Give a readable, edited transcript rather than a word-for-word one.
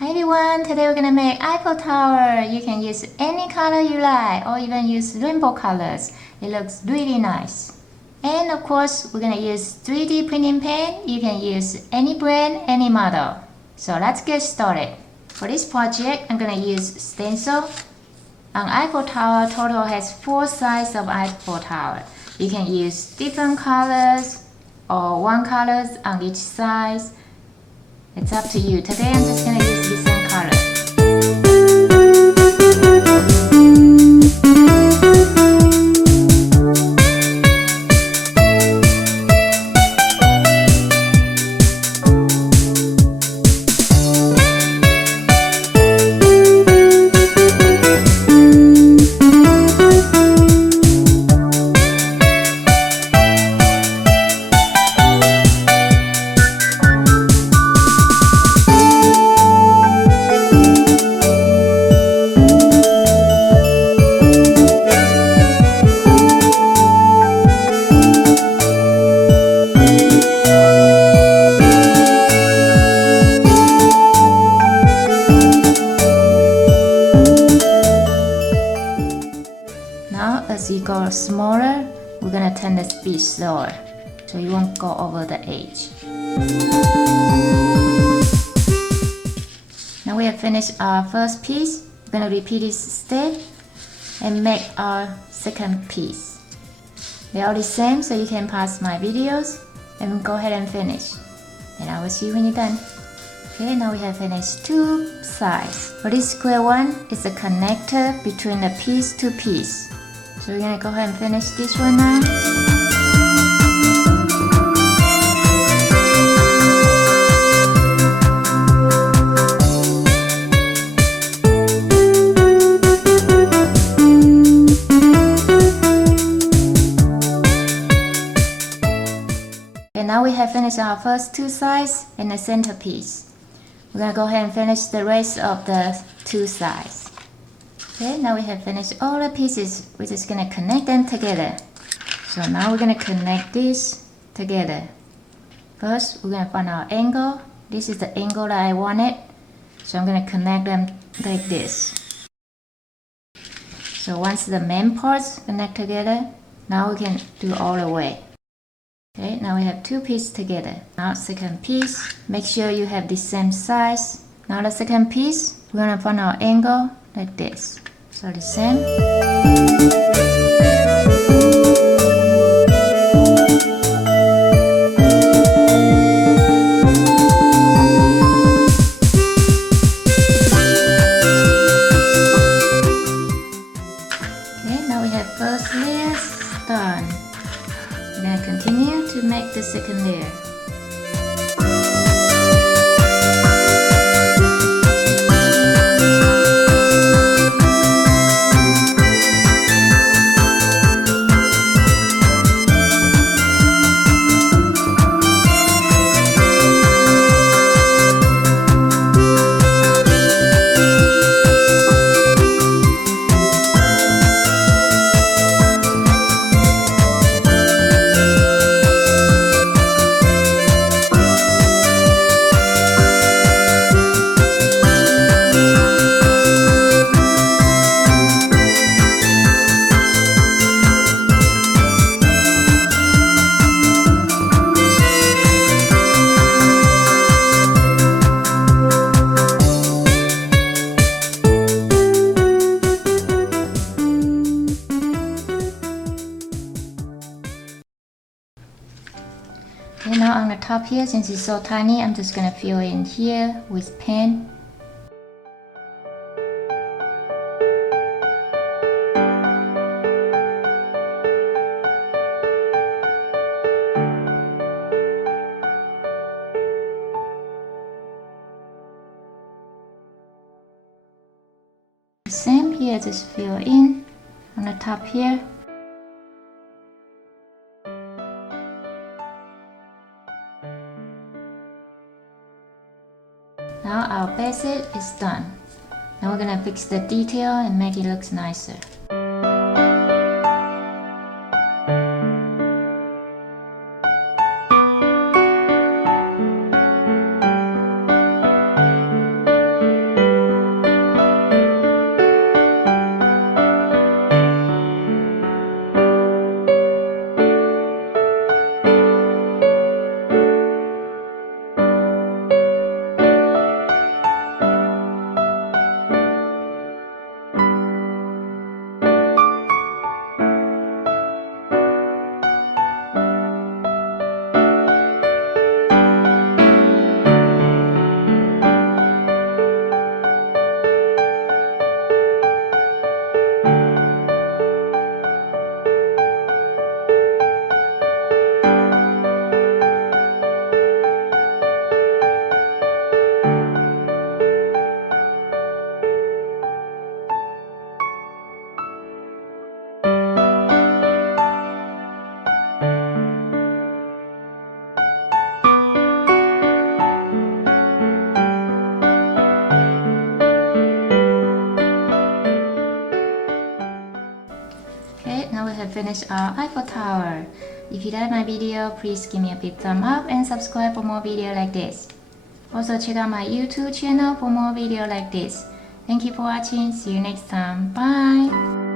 Hi everyone, today we're gonna make Eiffel Tower. You can use any color you like or even use rainbow colors. It looks really nice. And of course, we're gonna use 3D printing pen. You can use any brand, any model. So let's get started. For this project, I'm gonna use Stencil. An Eiffel Tower total has 4 sides of Eiffel Tower. You can use different colors or one colors on each side. It's up to you. Today I'm just gonna use the same color. Now as you go smaller, we're gonna turn the speed slower so you won't go over the edge. Now we have finished our first piece. We're gonna repeat this step and make our second piece. They're all the same, so you can pause my videos and go ahead and finish. And I will see you when you're done. Okay, now we have finished 2 sides. For this square one, it's a connector between the piece to piece. So we're gonna go ahead and finish this one now. And now we have finished our first 2 sides and the centerpiece. We're gonna go ahead and finish the rest of the 2 sides. Okay, now we have finished all the pieces. We're just gonna connect them together. So now we're gonna connect this together. First, we're gonna find our angle. This is the angle that I wanted. So I'm gonna connect them like this. So once the main parts connect together, now we can do all the way. Okay, now we have 2 pieces together. Now second piece, make sure you have the same size. Now the second piece, we're gonna find our angle like this. So the same. Okay, now we have first layer done. We're gonna continue to make the second layer. Okay, now on the top here, since it's so tiny, I'm just gonna fill in here with pen. Same here, just fill in on the top here. Now our basic is done. Now we're gonna fix the detail and make it look nicer. finish our Eiffel Tower. If you like my video, please give me a big thumb up and subscribe for more videos like this. Also check out my YouTube channel for more videos like this. Thank you for watching. See you next time. Bye!